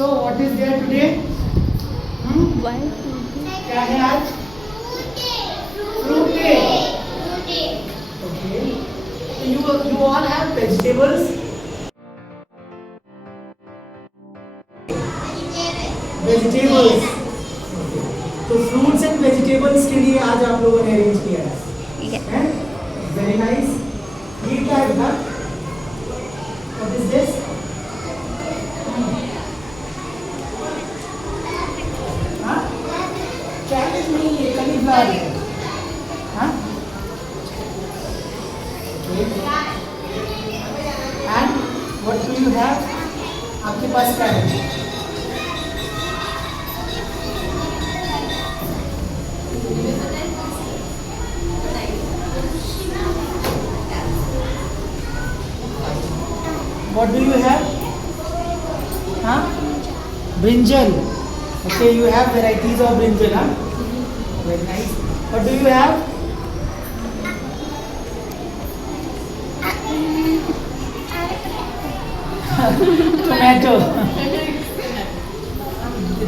So what is there today? क्या है आज? Fruit day. Okay. So you all have vegetables. Vegetables. तो fruits and vegetables के लिए आज आप लोगों ने अरेंज किया है. Very nice. ये क्या है बेटा? What is this? कैबेज नहीं है, cauliflower है. हाँ? And what do you have? आपके पास क्या है? What do you have? Huh? Brinjal. Okay, you have varieties of brinjal, huh? Very nice. What do you have? Tomato.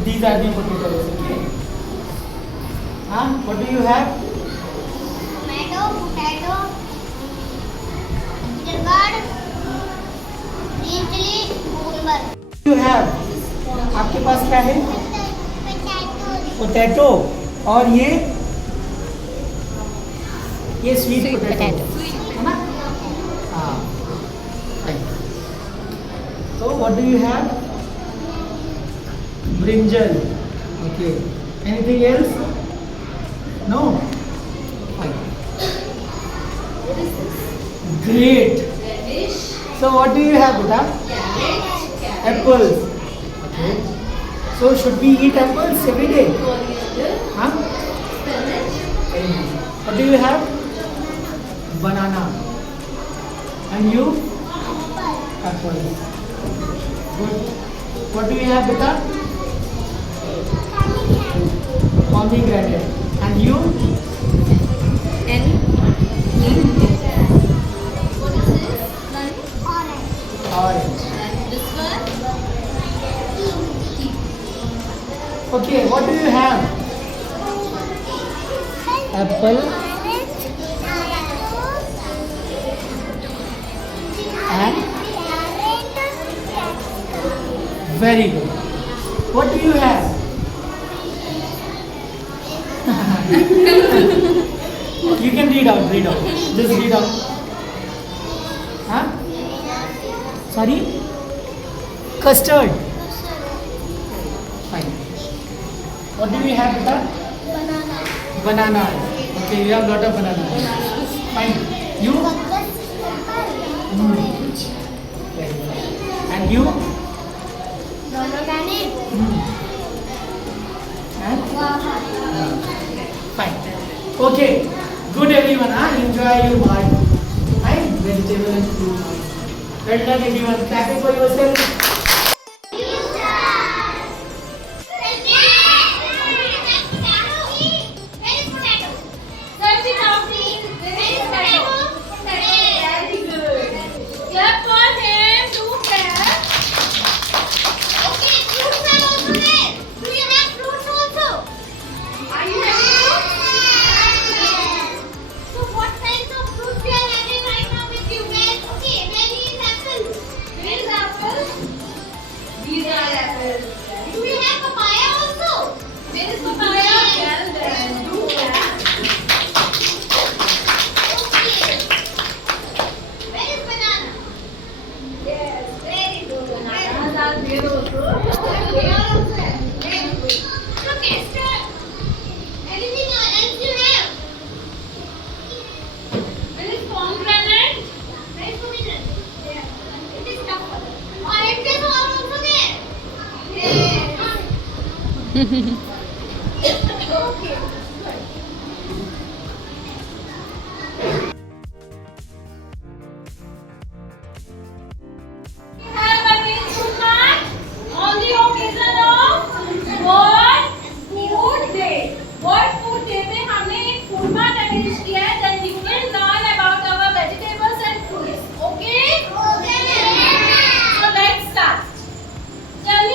These are the potatoes. Okay. Huh? What do you have? Tomato, potato, ginger, green chili, cucumber. You have? आपके पास क्या है? Potato. और ये sweet potato है ना? हाँ. So what do you have? Brinjal. Okay. Anything else? No. Fine. Great. So what do you have, beta? Apples. Okay. So should we eat apples every day? Huh? What do you have? Banana. And you? Apple. Good. What do you have, beta? Pomegranate. And you? Orange. Okay, what do you have? Apple and very good. What do you have? You can read out. Just read out. Huh? Sorry? Custard. Fine. What do we have, beta? Banana. Okay, you have lot of bananas. Fine. You? Very good. And you? And? Fine. Okay. Good everyone. Enjoy your bite. Fine. Vegetable and fruit. Well done everyone. Clap it for yourself.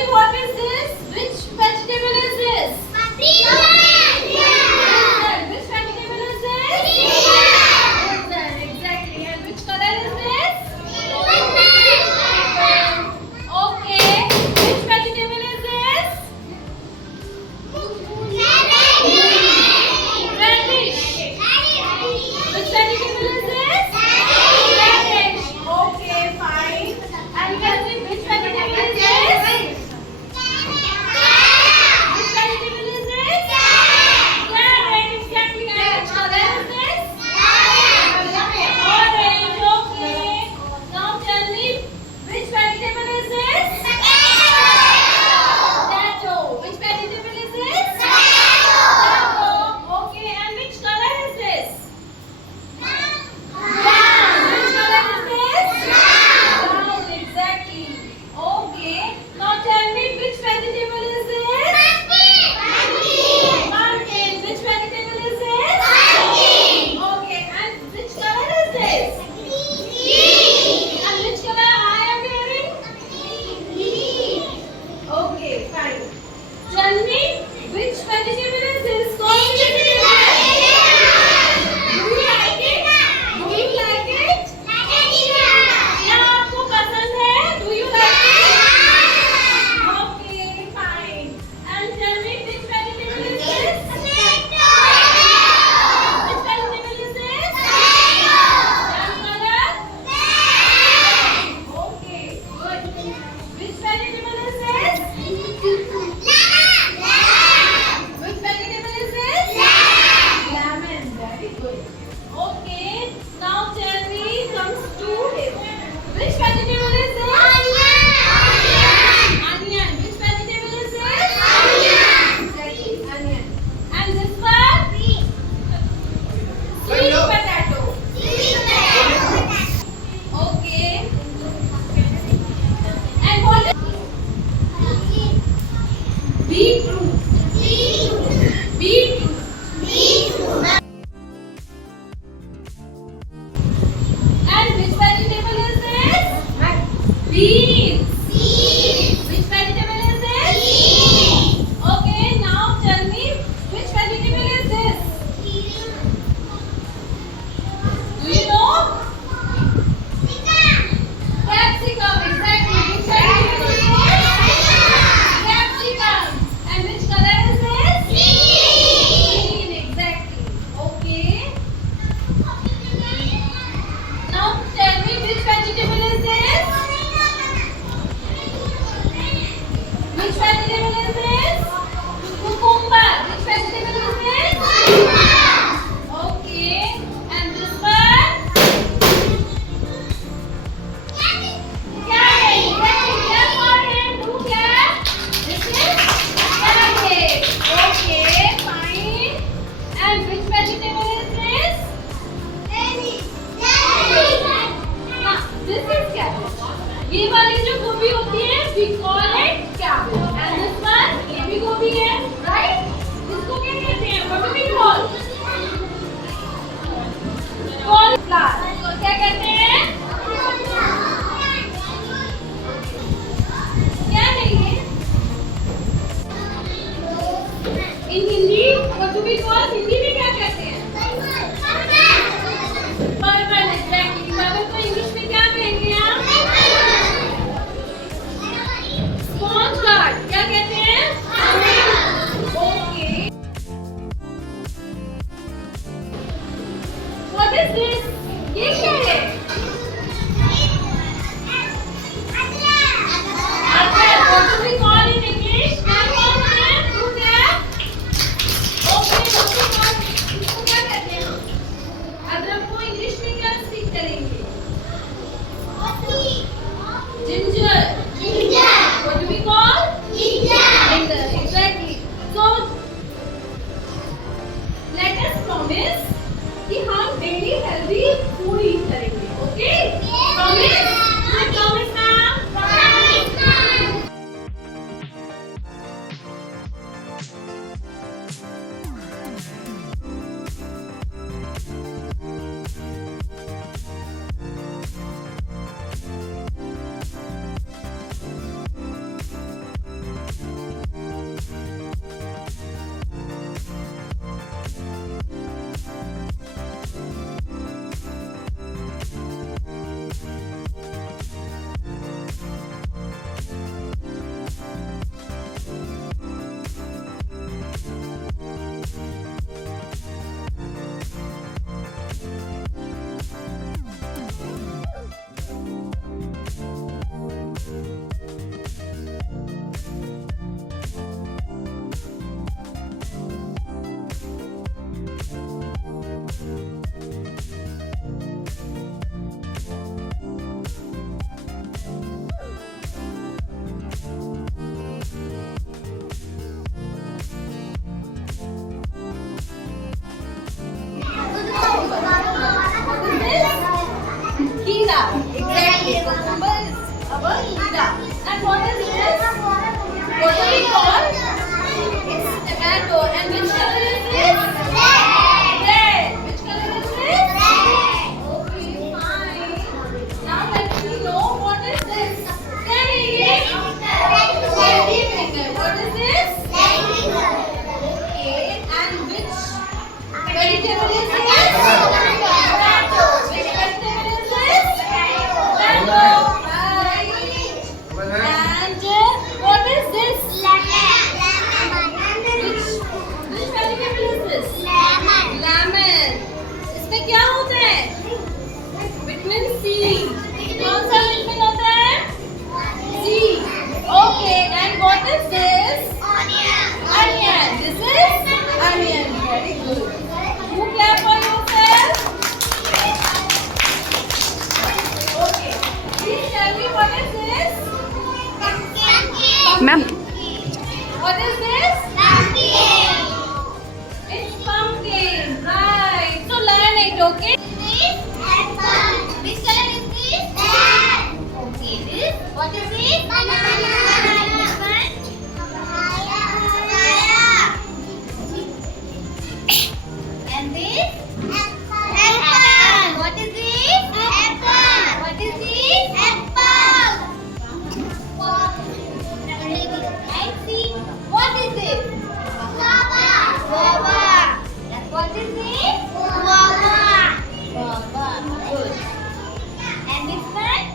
What is Tell me, which vegetable is this? कौन सी vegetable है? Do you like it? Do you like it? क्या आपको पसंद है? Do you like it? Okay, fine. And tell me, which vegetable is this? Which vegetable is this? What color? Okay, good. Which vegetable is this? Which vegetable is this? Lemon. Very good. Okay. Now tell me, comes to it. Which vegetable is this? Onion. Which vegetable is this? Exactly, onion. And this one? Sweet potato. Okay. And what is beetroot? Beetroot. And which vegetable is this? Beans. Which vegetable is this? Okay, now tell me, which vegetable is this? Do you know? Capsicum. Exactly. Which vegetable is this? Capsicum. And which color is this? Green. Exactly. Okay. Now tell me, which vegetable is this? Which vegetable is this? Cucumber. Which vegetable is this? Okay. And this one? Carrot. Clap for him. Do clap. This is carrot. Okay, fine. And which vegetable is this? हाँ, this is cabbage. ये वाली जो गोभी होती है, we call it cabbage. And this one, ये भी गोभी है, right? इसको क्या कहते हैं? What do we call? Cauliflower. इसको क्या कहते हैं? क्या है ये? In Hindi, what do we call? Hindi में क्या कहते हैं? परवल. Exactly. परवल को इंग्लिश में क्या कहेंगे आप? Sponge card. क्या कहते हैं? Okay. What is this? ये क्या है? अदरक. What do we call in English? क्या बोलते हैं? Do that. Okay. What do we call? इसको क्या कहते हैं? अदरक को इंग्लिश में क्या स्पीक करेंगे? Ginger. What do we call? Ginger. Exactly. So let us promise कि हम daily healthy food eat करेंगे. Okay? Promise? Promise now. What is this? What is this? It's pumpkin. Right. So learn it, okay? Which color is this? Okay, this. What is it? Banana. And this? Apple. What is this? Apple. What is this? Apple. And see, what is this? Guava. Guava. What is this? Guava. Guava. Good. And this one?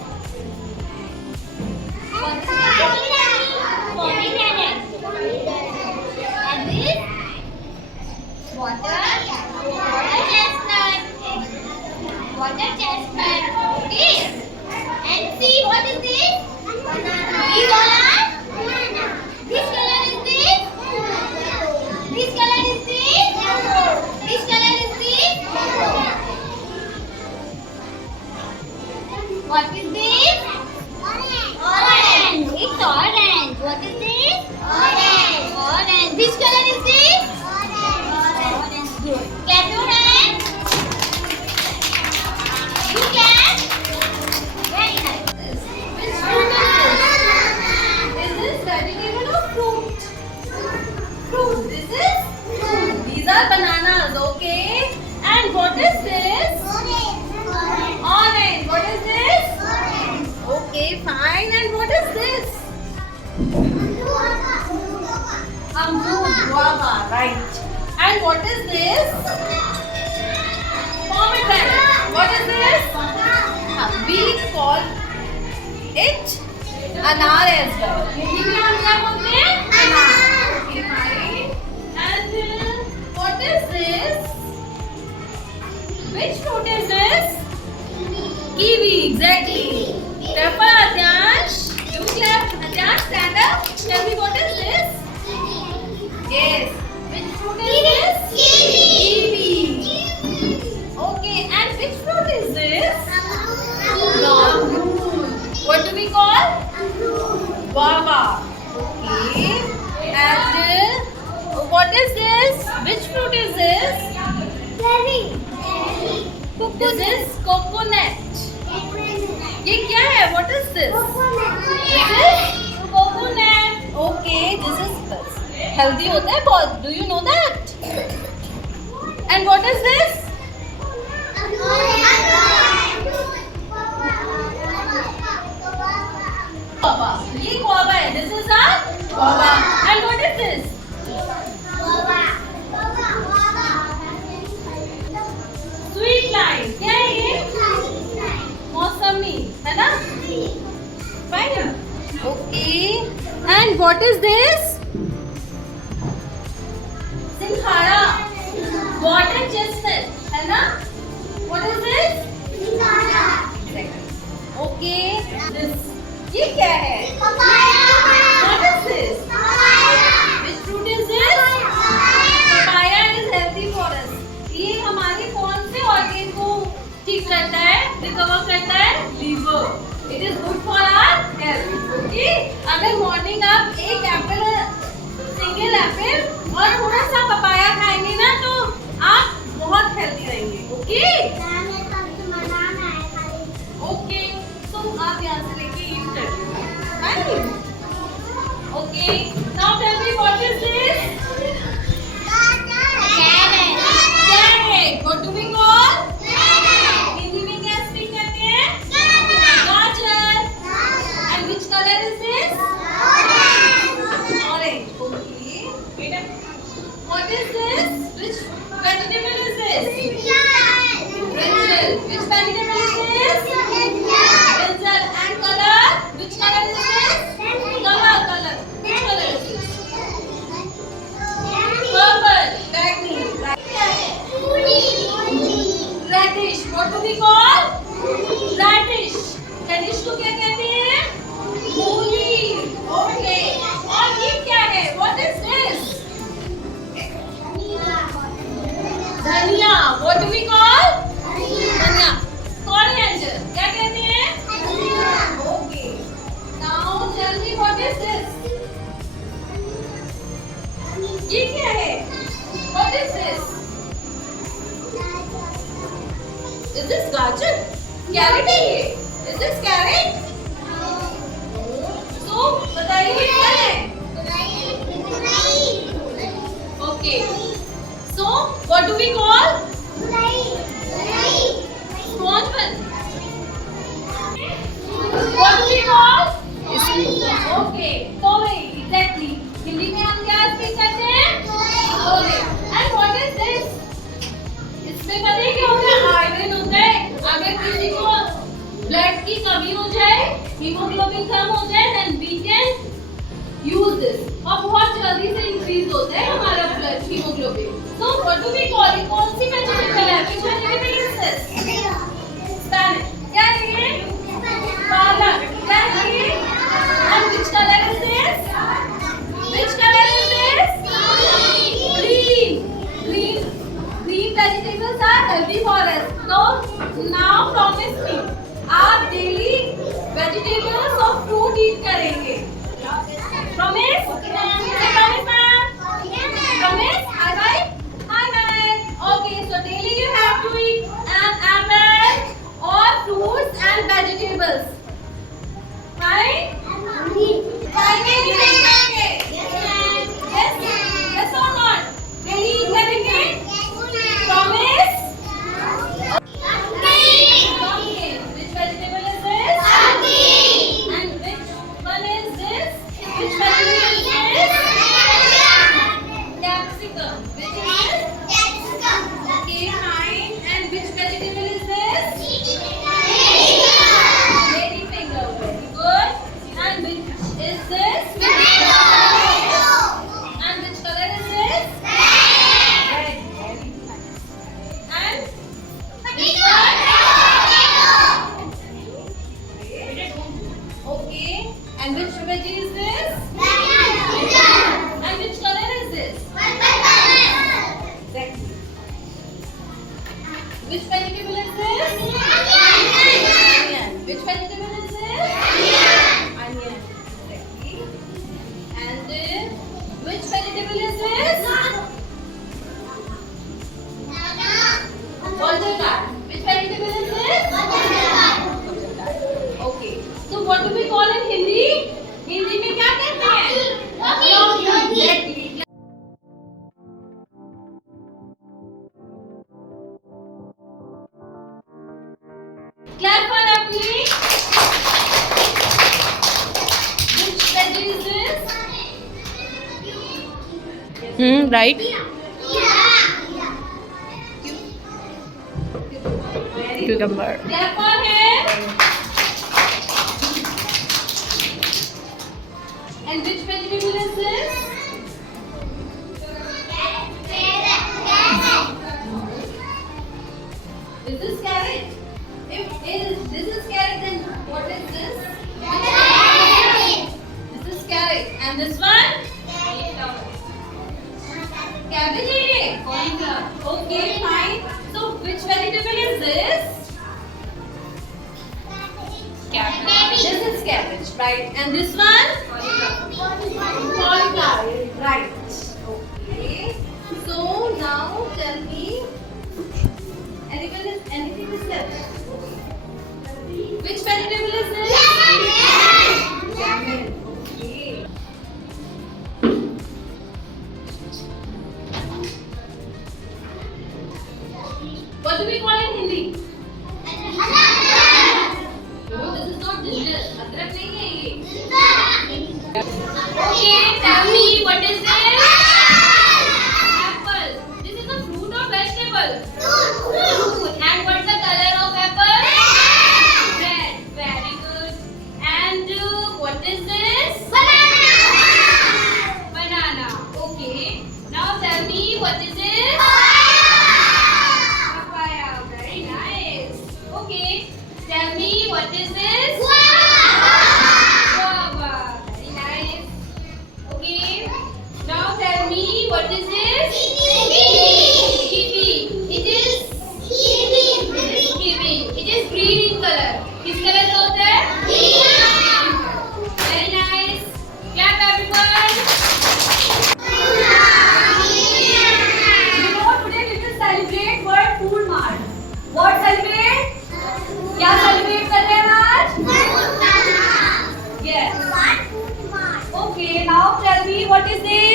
What is this? Pomegranate. And this? Water chestnut. Water chestnut. Okay. And see, what is this? Banana. Which color? Banana. Which color is this? Which color is this? Which color is this? What is this? Orange. It's orange. What is this? Orange. Orange. Which color is this? Orange. Good. Clap your hands. You can. Very nice. Which fruit is this? Is this vegetable or fruit? Fruit. This is fruit. These are bananas, okay? And what is this? Orange. What is this? Okay, fine. And what is this? Amrud, guava, right. And what is this? Pomegranate. What is this? We call it anar as well. Hindi में हम क्या बोलते हैं? अनार. Okay, fine. And what is this? Which fruit is this? Kiwi, exactly. Tapa, Adyansh. You clap. Adyansh, stand up. Tell me what is this? Yes. Which fruit is this? Kiwi. Okay, and which fruit is this? Amrud. What do we call? Guava. Okay. And what is this? Which fruit is this? This is coconut. ये क्या है? What is this? This is coconut. Okay, this is healthy होता है बहुत. Do you know that? And what is this? Guava. ये guava है. This is a guava. And what is this? Sweet lime. क्या है ये? मौसमी है ना? Fine. Okay. And what is this? Singhara. Water chestnut है ना? What is this? Okay. This. ये क्या है? What is this? Which fruit is this? Papaya is healthy for us. ये हमारे कौन से organ को ठीक करता है? Recover करता है? Liver. It is good for our health. Okay? अगर morning आप एक apple, single apple और थोड़ा सा papaya खाएंगे ना तो आप बहुत healthy रहेंगे. Okay? Okay. So आप यहाँ से लेके eat कर लीजिए. Fine? Okay. Now tell me what is this? Carrot. What do we call? Hindi में क्या speak करते हैं? गाजर. And which color is this? Orange. Okay. What is this? Which vegetable is this? Brinjal. Which vegetable is this? Brinjal. And color? Which color is this? Color. Which color is this? Purple. Baggy. Radish. What do we call? Radish. Radish को क्या कहते हैं? मूली. Okay. और ये क्या है? What is this? धनिया. What do we call? धनिया. Coriander. क्या कहते हैं? Okay. Now tell me what is this? ये क्या है? What is this? Is this गाजर? कैरेट है ये? Is this carrot? So बताइए ये क्या है? Okay. So what do we call? Small one. What do we call? Okay. Tole. Exactly. Hindi में हम क्या speak करते हैं? तोले. And what is this? इसमें पता है क्या होता है? आयरन होता है. अगर किसी को ब्लड की कमी हो जाए, हीमोग्लोबिन कम हो जाए, then we can use this. और बहुत जल्दी से इंक्रीज होता है हमारा blood haemoglobin. So what do we call it? कौन सी वेजिटेबल है? Which vegetable is this? Spinach. क्या है ये? पालक. क्या है ये? And which color is this? Which color is this? Green. Green vegetables are healthy for us. So now promise me, आप daily vegetables और fruit eat करेंगे. Promise? Say promise, ma'am. Promise? Hi bye. Hi bye. Okay, so daily you have to eat an apple or fruits and vegetables. Fine? खाएंगे कि नहीं खाएंगे? Yes? Yes or not? Daily eat करेंगे? Promise? Okay. Which vegetable is this? And which one is this? Which vegetable is this? Capsicum. Which is this? Okay, fine. And which vegetable is this? Ladyfinger. Very good. And which is this? And which color is this? Red. Very nice. And which one? Okay. And which veggie is this? And which color is this? Exactly. Which vegetable is this? Onion. Which vegetable is this? Onion. Exactly. And which vegetable is this? Water card. Which vegetable is this? Okay. So what do we call in Hindi? Hindi में क्या कहते हैं? Exactly. Clap for Apni. Which veggie is this? Right. Very good. Cucumber. Clap for him. And which vegetable is this? Is this carrot? If this is carrot, then what is this? This is carrot. And this one? Cabbage है ये? Cauliflower. Okay, fine. So which vegetable is this? Cabbage. This is cabbage, right? And this one? Cauliflower. Right. Okay. So now tell me, anything is left? Which vegetable is this? Lemon. Okay. What do we call in Hindi? No, this is not ginger. Adrak nahi hai ye. Okay, tell me what is this? Apple. This is a fruit or vegetable? Fruit. And what's the color of apple? Red. Very good. And what is this? Banana. Okay. Now tell me what is this? Papaya. Very nice. Okay. Tell me what is this? Guava. Very nice. Okay. Now tell me what is this? Kiwi. It is kiwi. It is green in color. किस colour का होता है? Very nice. Clap everyone.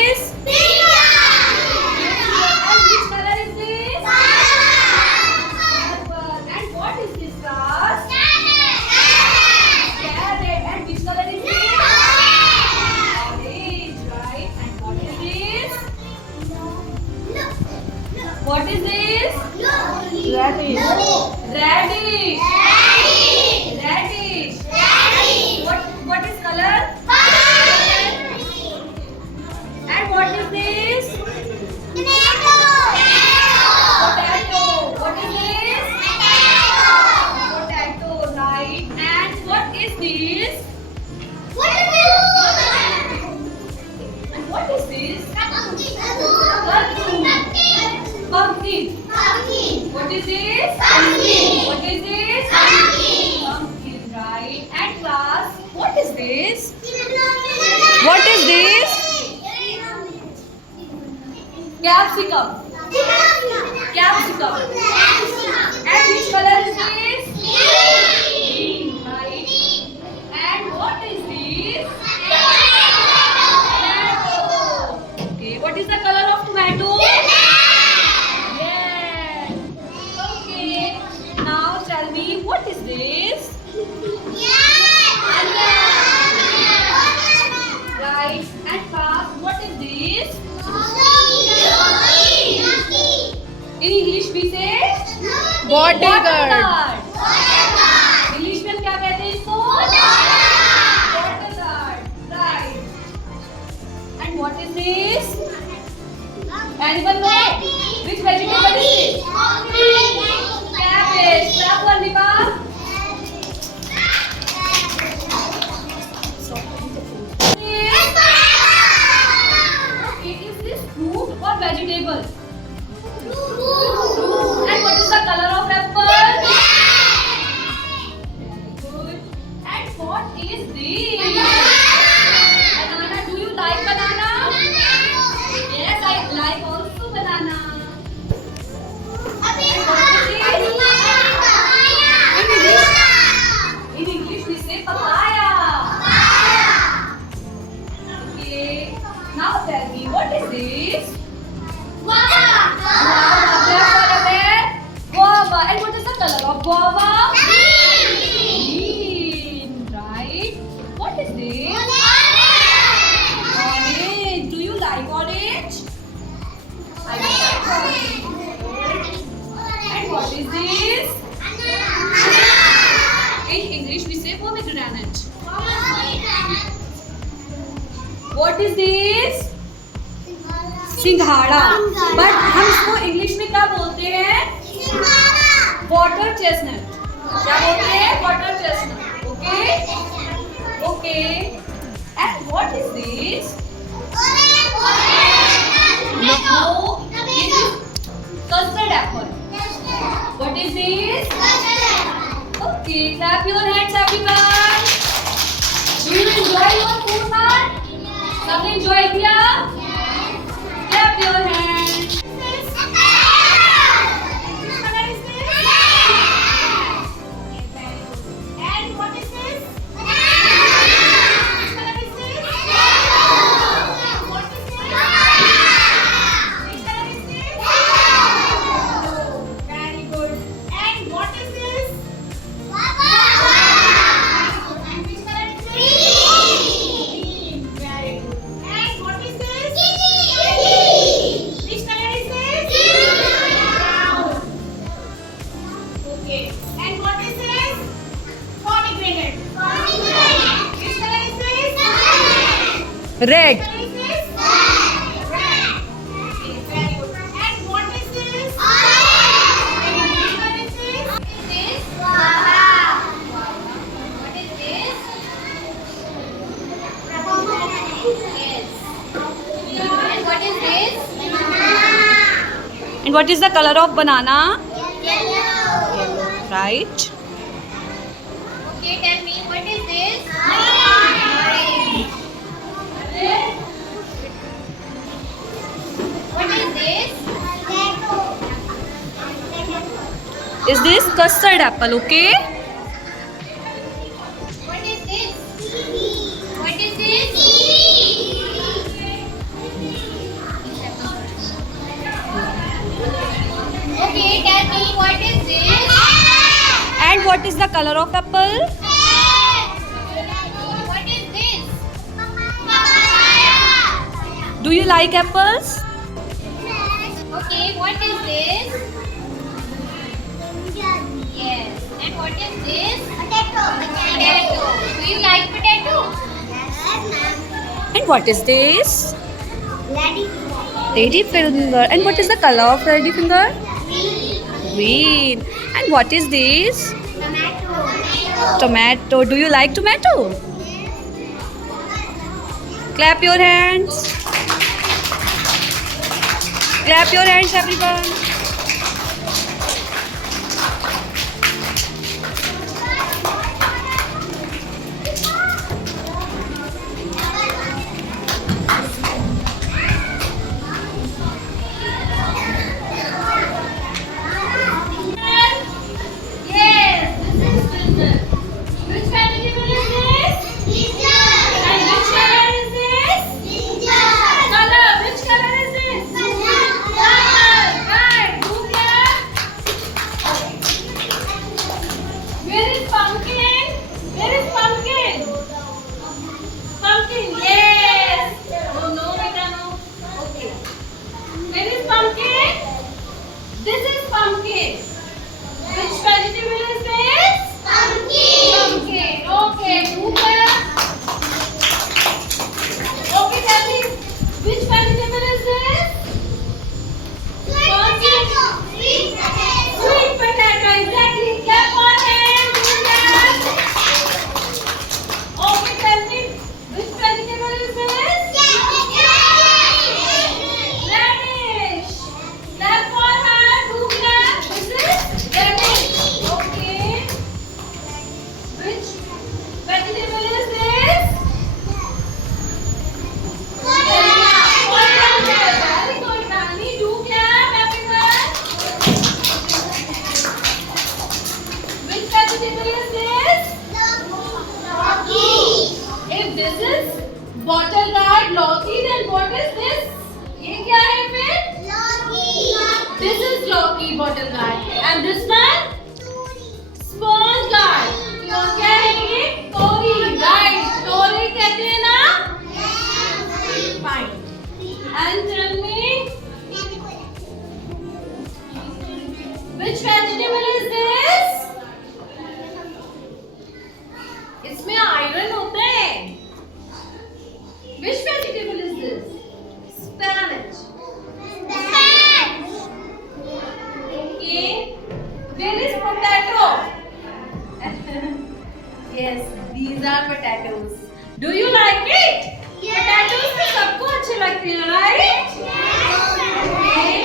this? And which color is this? Purple. And what is this grass? Carrot. And which color is this? Orange, right? And what is this? What is this? Radish. Radish. Radish. What is color? And what is this? Potato. What is this? Potato, right? And what is this? And what is this? Pumpkin. What is this? What is this? Pumpkin, right? And class, what is this? What is this? Capsicum. Capsicum. And which color is this? Green, right? And what is this? Tomato. Okay, what is the color of tomato? Yes. Okay. Now tell me, what is this? Right. And class, what is this? In English we say bodyguard. English में क्या कहते हैं इसको? Bodyguard. Right. And what is this? Anyone know? Which vegetable is this? Cabbage. Clap for Nipa. Is this fruit or vegetable? And what is the color of apple? Very good. And what is this? Banana. Do you like banana? Yes, I like also banana. And what is this? In English we say papaya. Okay. Now tell me, what is this? Guava. And what is the color of guava? Green. Right. What is this? Orange. Do you like orange? I like orange. And what is this? In English we say pomegranate. What is this? सिंघाड़ा. But हम इसको English में क्या बोलते हैं? Water chestnut. क्या बोलते हैं? Water chestnut. Okay okay. And what is this? No, this is custard apple. What is this? Okay, clap your hands everyone. Do you enjoy your food now? सबने एंजॉय किया? Clap your hands. Which color is this? And what is this? Which color is this? What is this? Which color is this? Very good. And what is this? And which color is this? Green. Very good. And what is this? Which color is this? Brown. Okay. And what is this? Pomegranate. Which color is this? Red. Which color is this? Red. Okay, very good. And what is this? Which color is this? This guava. What is this? Yes. And what is this? And what is the color of banana? Yellow. Right. Okay, tell me, what is this? Orange. What is this? Is this custard apple? Okay. What is this? What is this? what is this? And what is the color of apple? What is this? Papaya. Do you like apples? Okay, what is this? Yes. And what is this? Potato. Do you like potato? And what is this? Lady finger. And what is the color of lady finger? Green. And what is this? Tomato. Do you like tomato? Clap your hands. Clap your hands, everyone. Yes, this is business. Which vegetable is this? And which color is this? Color. Which color is this? Right. Do that. Where is pumpkin? Where is pumpkin? Pumpkin. Yes. Oh no, beta no. Okay. Where is pumpkin? This is pumpkin. Which vegetable is this? Pumpkin. Okay. Do that. Okay, tell me. Which vegetable is this? Sweet potato. Exactly. Clap on hand. Do that. Okay, tell me. Which vegetable is this? Radish. Clap for her. Do clap. This is radish. Okay. Which vegetable is this? Coriander. Very good, Nani. Do clap, everyone. Which vegetable is this? If this is bottle gourd, lौकी, then what is this? ये क्या है फिर? This is lौकी, bottle gourd. And this one? Sponge gourd. और क्या है ये? तोरी. Right. तोरी कहते हैं ना? Fine. And tell me, which vegetable is this? इसमें आयरन होता है. Which vegetable is this? Spinach. Okay. Where is potato? Yes, these are potatoes. Do you like it? Potatoes तो सबको अच्छे लगते हैं, right? Okay.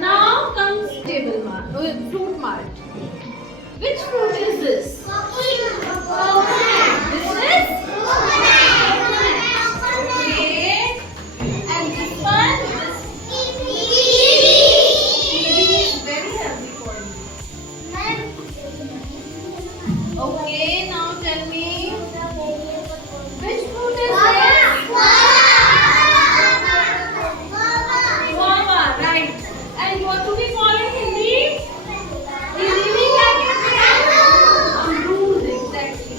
Now comes table mart, fruit mart. Which fruit is this? This is? Okay. And this one? Kiwi is very healthy for you. Okay, now tell me. Which fruit is this? Guava, right. And what do we call it in Hindi? Hindi में क्या कहते हैं? अमरूद, exactly.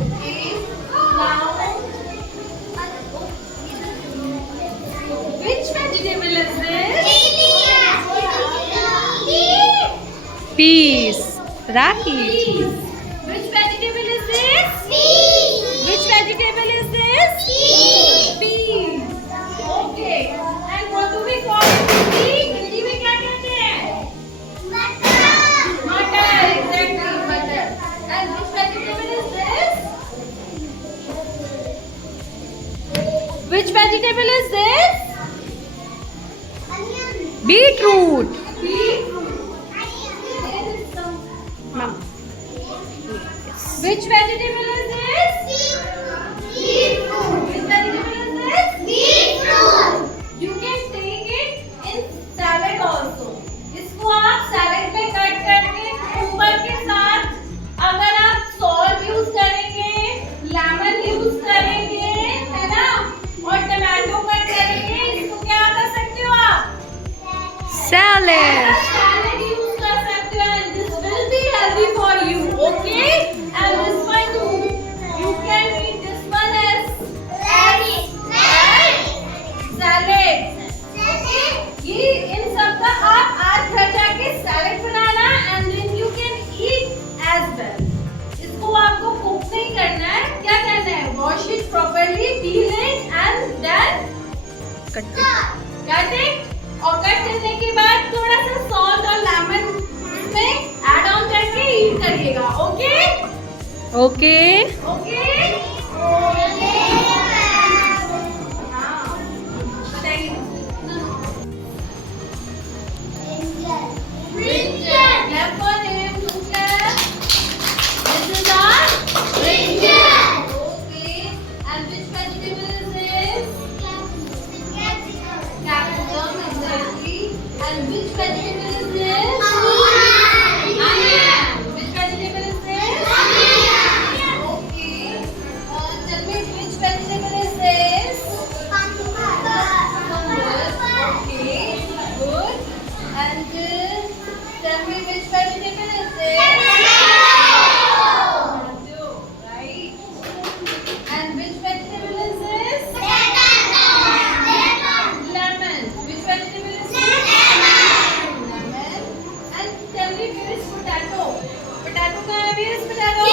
Okay. Now, which vegetable is this? Peas. Right. Peas. Which vegetable is this? Which vegetable is this? Peas. Okay. And what do we call it? Hindi में क्या कहते हैं? Mutton. Exactly, mutton. And which vegetable is this? Which vegetable is this? Beetroot. Beetroot. Ma'am. Which vegetable is this? Beetroot. Which vegetable is this? Beetroot. You can take it in salad also. इसको आप salad में cut करके ऊपर के साथ अगर आप salt use करेंगे, लेमन यूज करेंगे, है ना, और टमाटो कट करेंगे, इसको क्या कर सकते हो आप? Salad. सैलेड यूज ये इन सब का आप आज घर जाके सैलेड बनाना and then you can eat as well. इसको आपको कुक नहीं करना है, क्या करना है, wash it properly, peel it and then cut it. और कट करने के बाद थोड़ा सा सॉल्ट और लेमन इसमें ऐड ऑन करके ईट करिएगा। Okay okay okay Clap for him, two clap. This is our brinjal. Okay. And which vegetable is this? Capsicum, exactly. And which vegetable is this? Onion. Which vegetable is this? Okay. Tell me which vegetable is this? Okay. Good. And tell me which vegetable is this? Tomato, right? And which vegetable is this? Lemon. Which vegetable is this? Lemon. And tell me where is potato? Potato कहाँ है? Where is potato?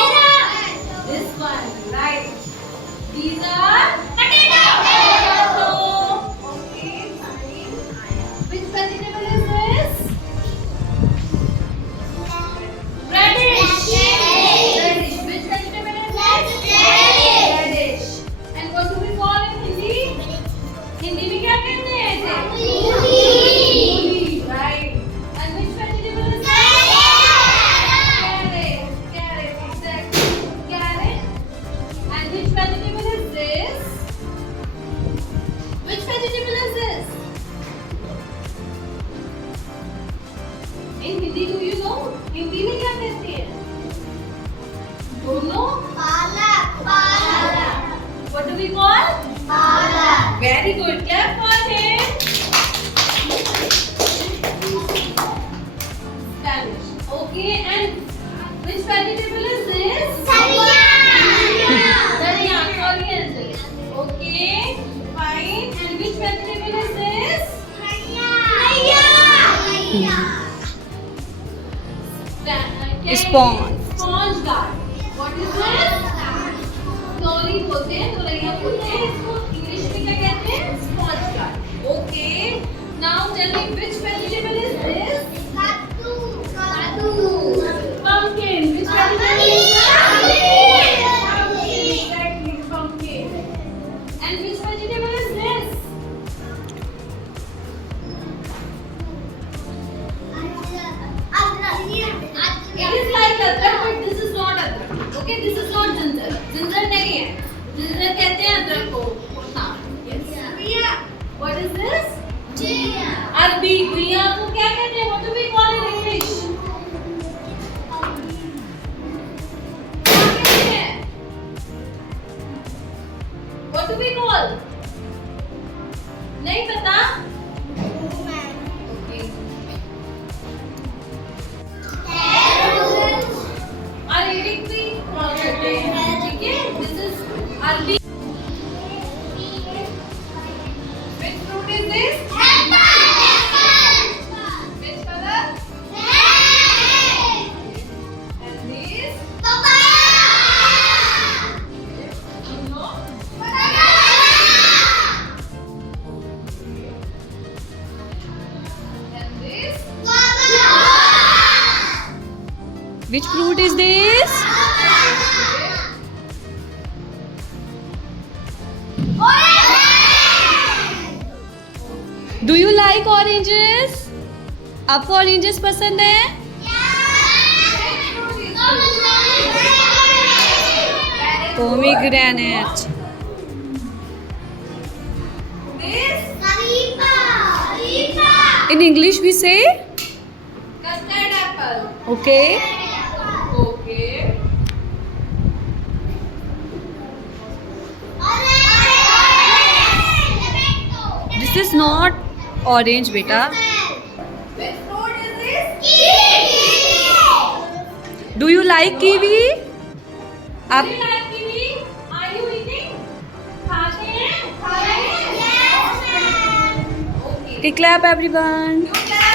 This one, right? These are potato. Okay, fine. Which vegetable is this? Radish. Radish. Which vegetable is this? Radish. And what do we call in Hindi? Hindi में क्या कहते हैं इसे? मूली. Right. And which vegetable is this? Carrot. Carrot. Exactly. Carrot. And which vegetable is this? Which vegetable is this? In Hindi, do you know? Hindi में क्या कहते हैं? दोनों? What do we call? Very good. Clap for him. Spanish. Okay. And which vegetable is this? Dhania. Coriander. Okay. Fine. And which vegetable is this? Sponge. Sponge guard. What is this? Nori बोलते हैं, नोरैया बोलते हैं, इसको English में क्या कहते हैं? Sponge guard. Okay. Now tell me which vegetable is this? Pumpkin. Which vegetable is this? Pumpkin. Exactly, pumpkin. And which vegetable is this? It is like adrak, but this is not adrak. Okay, this is not ginger. Ginger नहीं है. Ginger कहते हैं अदरक को. हाँ. Yes. What is this? अरबी. घुइयां को क्या कहते हैं? What do we call in English? क्या कहते हैं? What do we call? नहीं पता? Okay. Arabic भी call करते हैं. ठीक है? This is अरबी. Which fruit is this? Which color? And this? You know? And this? Which fruit is this? Do you like oranges? आपको oranges पसंद है? Pomegranate. In English we say Custard apple. okay. Okay. This is not orange, beta. Which fruit is this? Do you like kiwi? आप Do you like kiwi? Are you eating? खाते हैं? खा रहे हैं? Okay. Clap everyone. You clap.